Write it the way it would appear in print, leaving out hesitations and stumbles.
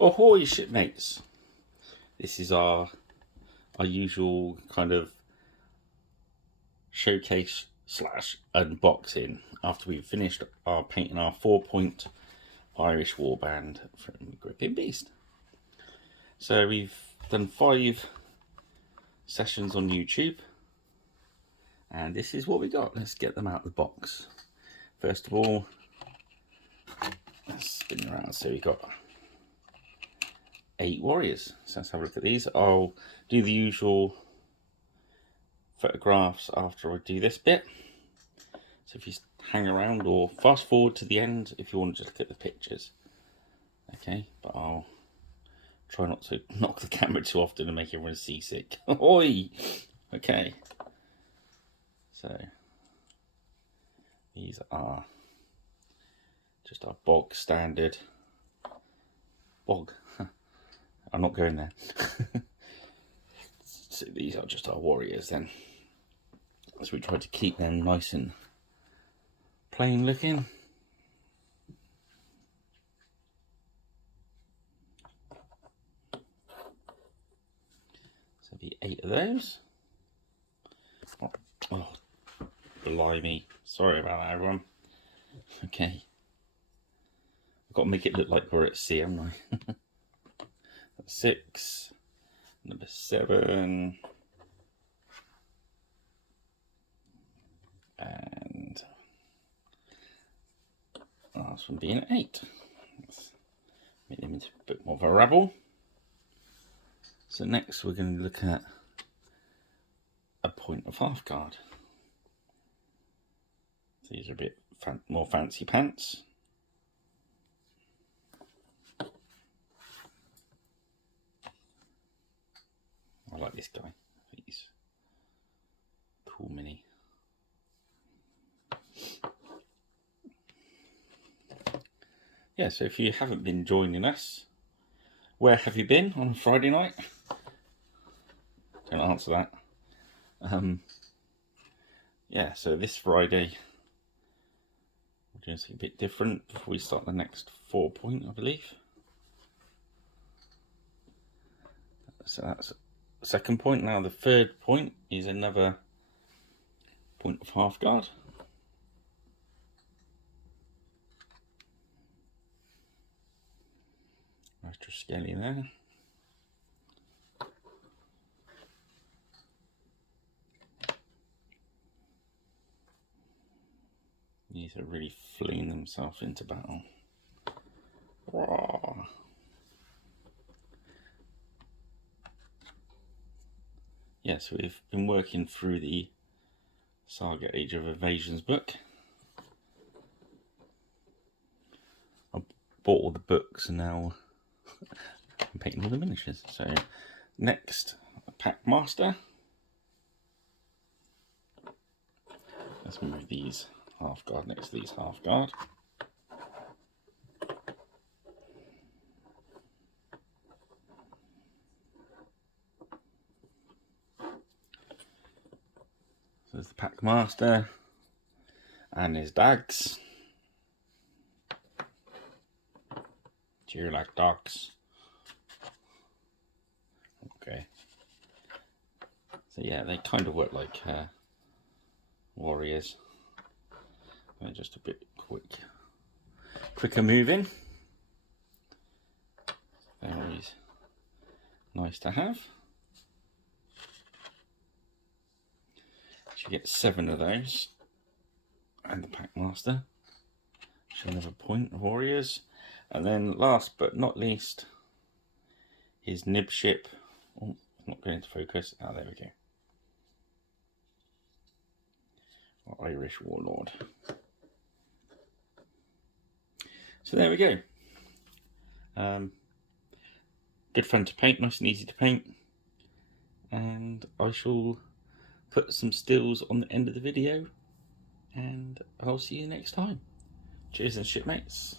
Ahoy shipmates! This is our usual kind of showcase slash unboxing after we've finished our painting our 4-point Irish warband from Gripping Beast. So we've done 5 sessions on YouTube and this is what we got. Let's get them out of the box. First of all, let's spin around. So we got 8 warriors. So let's have a look at these. I'll do the usual photographs after I do this bit. So if you hang around or fast forward to the end if you want to just look at the pictures. Okay, but I'll try not to knock the camera too often and make everyone seasick. Oi! Okay. So these are just our bog standard bog. I'm not going there. So these are just our warriors then. So we try to keep them nice and plain looking. So there'll be 8 of those. Oh, blimey. Sorry about that, everyone. Okay. I've got to make it look like we're at sea, haven't I? 6, number 7, and last one being 8. Let's make them into a bit more of a rabble. So next we're going to look at a point of half guard. So these are a bit more fancy pants. I like this guy. He's cool mini. Yeah, so if you haven't been joining us, where have you been on Friday night? Don't answer that. Yeah, so this Friday we're doing something a bit different before we start the next 4-point, I believe. So that's the second point. Now the third point is another point of half guard. Extra skelly there. These are really fleeing themselves into battle. Rawr. Yes, we've been working through the Saga Age of Invasions book. I bought all the books and now I'm painting all the miniatures. So next, Pack Master. Let's move these half guard next to these half guard. So there's the Pack Master and his dags. Do you like dogs? Okay. So yeah, they kind of work like warriors. They're just a bit quicker moving. They're always nice to have. So you get 7 of those. And the Pack Master. So another point of warriors. And then last but not least, his nib ship. Oh, not going into focus. Ah, there we go. Our Irish warlord. So there we go. Good fun to paint, nice and easy to paint. And I shall put some stills on the end of the video. And I'll see you next time. Cheers and shipmates.